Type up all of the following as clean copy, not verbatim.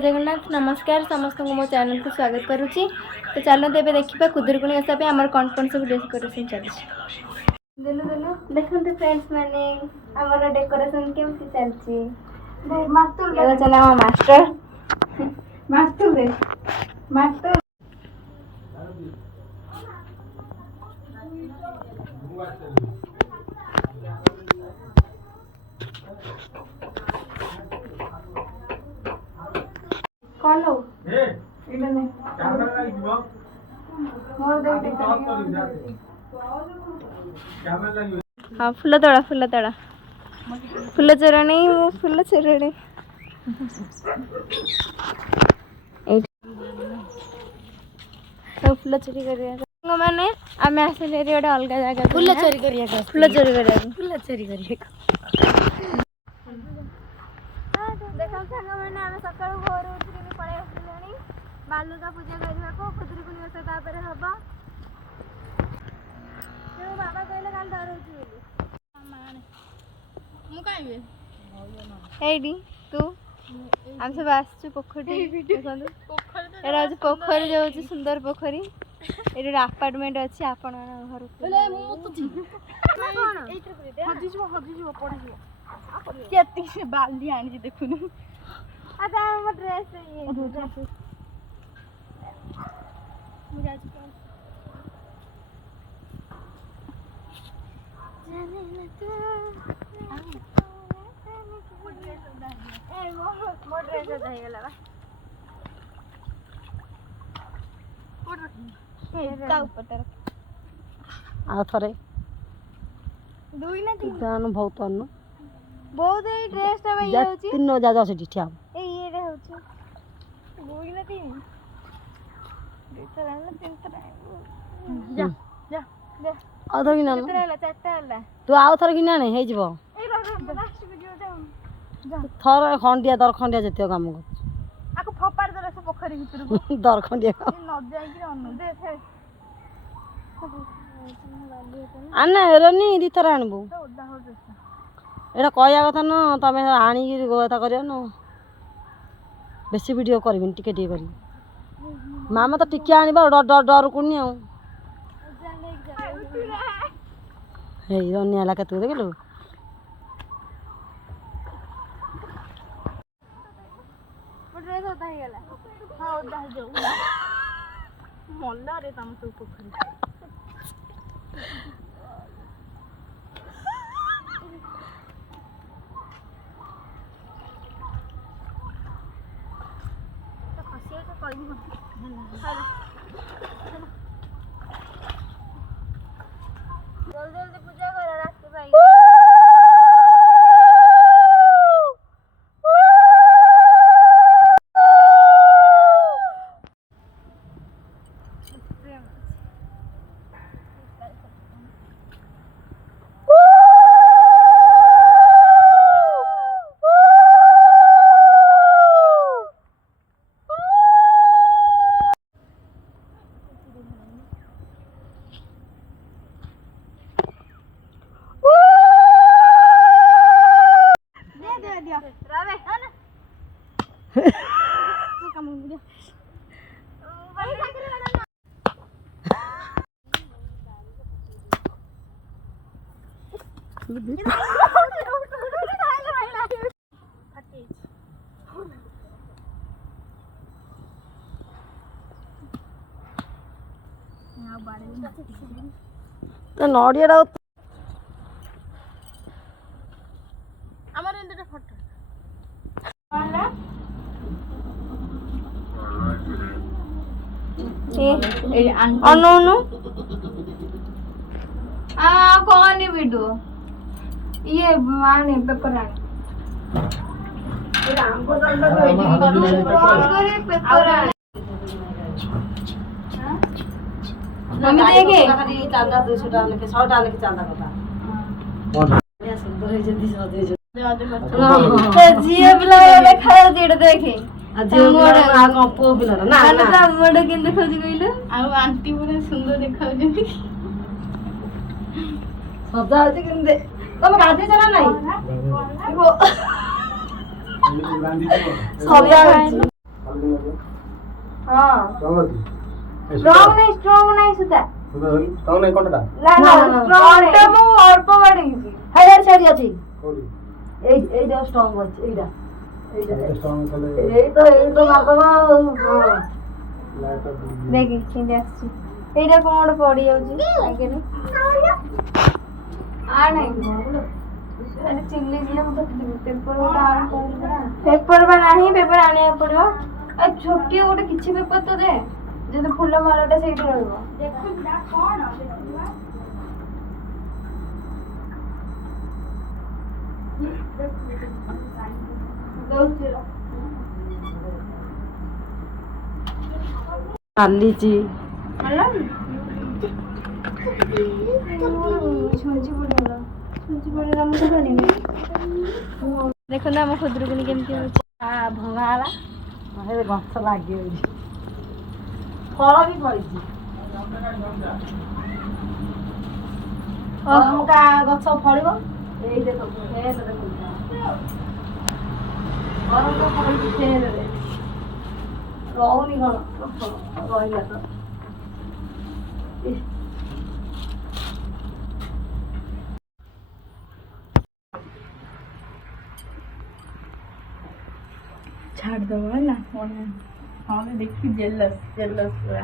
जय जगन्नाथ नमस्कार समस्त मो चैनल को स्वागत करुच्ची। तो चलो तेज देखा खुदुरकुणी ओषा पे आमर कौन कौन सब डेकोरेशन चलती देखते फ्रेंड्स मैंने आमर डेकोरेशन केमती चलती चला मास्टर मास्टर दे मास्टर कौन हो हाँ फूल तोड़ा फूल चोरणी फूल चोरणी फूल चोरी कर माने आम आसिले गोटे अलग जगह फूल चोरी देख सांग मैंने आम सका भोर उठिक पलि आसनी बालुका पूजा करने को खुदुरकुणी ओषा तापर हम बाबा कहले काल डर तू आम सब आसु पोखरी पोखरी जो सुंदर पोखरी ये आपार्टमेंट अच्छी आपण घर बाली आनी देखुन ड्रेस आथरे दुई ना तीन जान बहुत अन्न बहुत ए ड्रेस टा भाई होची तीन जा जा सेठी ठिया ए ये रे होची दुई ना तीन दुई तरह ना तीन तरह जा जा दे आथर कि ना कितना हला चारटा हला तू आथर कि ना नहीं हे जबो ए लास्ट वीडियो जा थर खंडिया दर खंडिया जतियो काम कर आको फपाड़ देला से पोखरी भीतर को दर खंडिया न जाई कि अनु दे छे आने रनी दी थर आनबो ओदा हो ड्रेस एटा कहया कथा न तमे आनी कि गोथा करियो न बेसी वीडियो करबिन टिके टिके करी मामा तो टिके आनिबा डर डर डर कुनी आ हे रनी आला के तू देखलो ड्रेस होता है गेला हां ओदा जो मल्ला रे तम तो पोखरी तो खसिया के कहि जल्दी जल्दी पूजा कर रात के भाई तो नड़िया আমার এন্ডটা ফটো ए अनु अनु कौन वीडियो ये आने पेपर आने मम्मी देखे चांदा 200 टाका के 100 टाका के चांदा कथा बढ़िया सुंदर है जदी सदे तो जियो पिला देखा जेड देखे आज मोर आ कंपो पिला ना ना मोड के देखौ जी कइलो आ आंटी पूरा सुंदर देखाउ जे सदा होती किंदे तब गाधे चला नहीं वो सदा ହଁ ଷ୍ଟ୍ରଙ୍ଗ ଅଛି ଷ୍ଟ୍ରଙ୍ଗ ନାହିଁ ସୁଧା ଷ୍ଟ୍ରଙ୍ଗ ନାହିଁ କଣ୍ଟାଟା ନା ନା, ନା ନା, କଣ୍ଟା ମୁଁ ଅଳ୍ପ ବାଡେଇଛି ହାଇଆଡ ସାଇଡ ଅଛି କୋଉଠି এইটা স্ট্রং আছে এইটা এইটা ଷ୍ଟ୍ରଙ୍ଗ ତାହେଲେ এই তো মারদবা ଲାଇଟ୍ଟା ଦେଖି କେମିତି ଆସିଛି ଏଇଟା କଣ ଗୋଟେ ପଡି ଯାଉଛି ଆଗରେ ଆଣେ ଚିଲ୍ଲି ପେପର ବା ନାହିଁ ପେପର ଆଣିବାକୁ ପଡିବ ଆଉ ଛୋଟିଆ ଗୋଟେ କିଛି ପେପର ତ ଦେ ଯଦି ଫୁଲ ମାଳଟା ସେଇଠି ରହିବ ଚାଲିଛି ଦେଖନ୍ତୁ ଆମ ଖୁଦୁରୁକୁଣୀ କେମିତି ହଉଛି ଭଙ୍ଗା ହେଲା ଗଛ ଲାଗି ହଉଛି ଫଳ ବି ପଡିଛି ଅମକା ଗଛ ଫଳିବ ଏଇ ଦେଖ ଗରମ ଫଳିଛି ଫେରରେ ରହୁନି କଣ ରହିଲା ତ ଛାଡ଼ିଦେବ ହେଲା ହଁ ଦେଖି ଜେଲସ୍ ପୁରା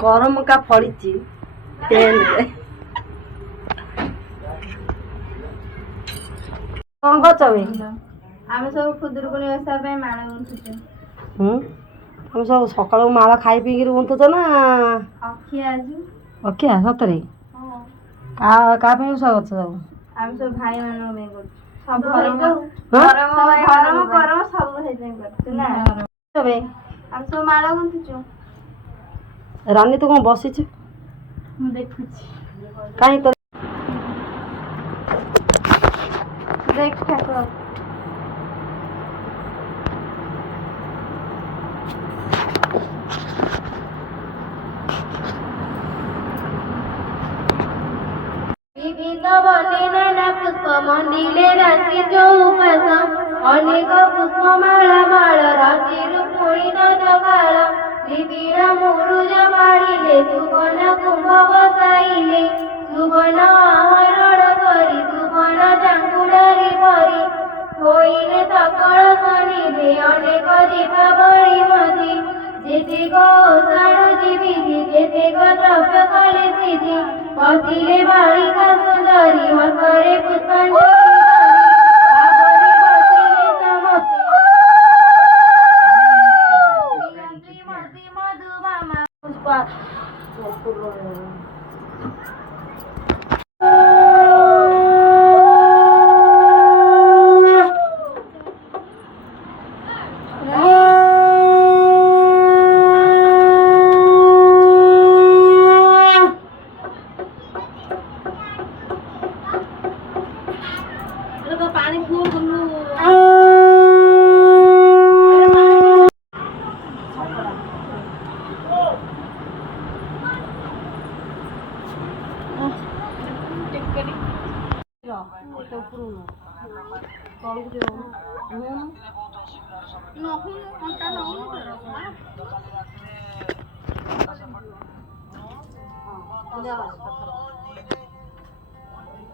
କରମକା ଫଳିଛି ଫେନରେ କଣ କରୁଛ ବେ ଆମେ ସବୁ ଖୁଦୁରୁକୁଣୀ ଓଷା ପାଇଁ ମାଳ ଗୁନ୍ଥୁଛୁ ତମେ ସବୁ ସକାଳୁ ମାଳ ଖାଇ ପିଇକିରି ଗୁନ୍ଥୁଛ ନା ଅଖିଆ ଆଜି ଓକେ ସତରେ ହଁ କାହା ପାଇଁ ଓଷା କରୁଛ ସବୁ ଆମେ ସବୁ ଭାଇମାନଙ୍କ ପାଇଁ କରୁଛୁ ସବୁ କରମ ସବୁ ସେଇଥିପାଇଁ କରୁଛୁ ନା ତବେ ଆମେ ସବୁ ମାଳ ଗୁନ୍ଥୁଛୁ ରାନୀ ତୁ କଣ ବସିଛୁ ମୁଁ ଦେଖୁଛି କାହିଁ ତ ଦେଖ ଠାକୁର বিভিন্ন বনে নানা পুষ্প মন্দিরে রাশি চৌপাশ অনেক পুষ্পমালা মাଳ রাশি রূপণী কাଳ নিবিড় মুরুজ মারিলে সুবর্ণ কুম্ভ বসাইলে সুবর্ণ আহরণ করি সুবর্ণ চাঙ্গুড়ারি ভরি হইলে সকল শনিলে অনেক দীপাবଳି মধি যেতেক ওষাঢ় জীবিধি যেতেক দ্রব্য কলে সিদ্ধি বসিলে বালিকা সুন্দরী হসরে পুষ্পাঞ্জলি ପାଣି ଫୁଲ କଲୁ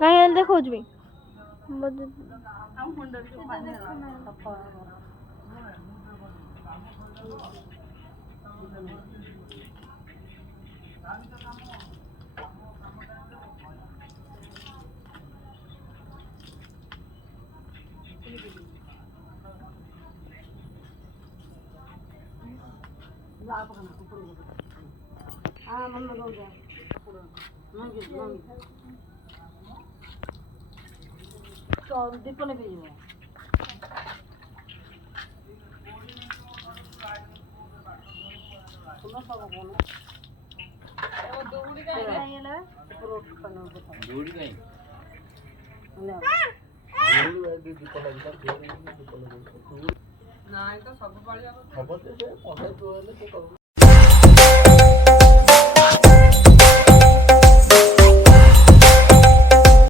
କାହିଁ ଏମିତି ଦେଖାଉଛି ବି ଦୀପ ନେଇଯିବ ନାଇଁ ତ ସବୁ ପାଳି ହବ ଯେ ସେ 15 ହେଲେ ସେ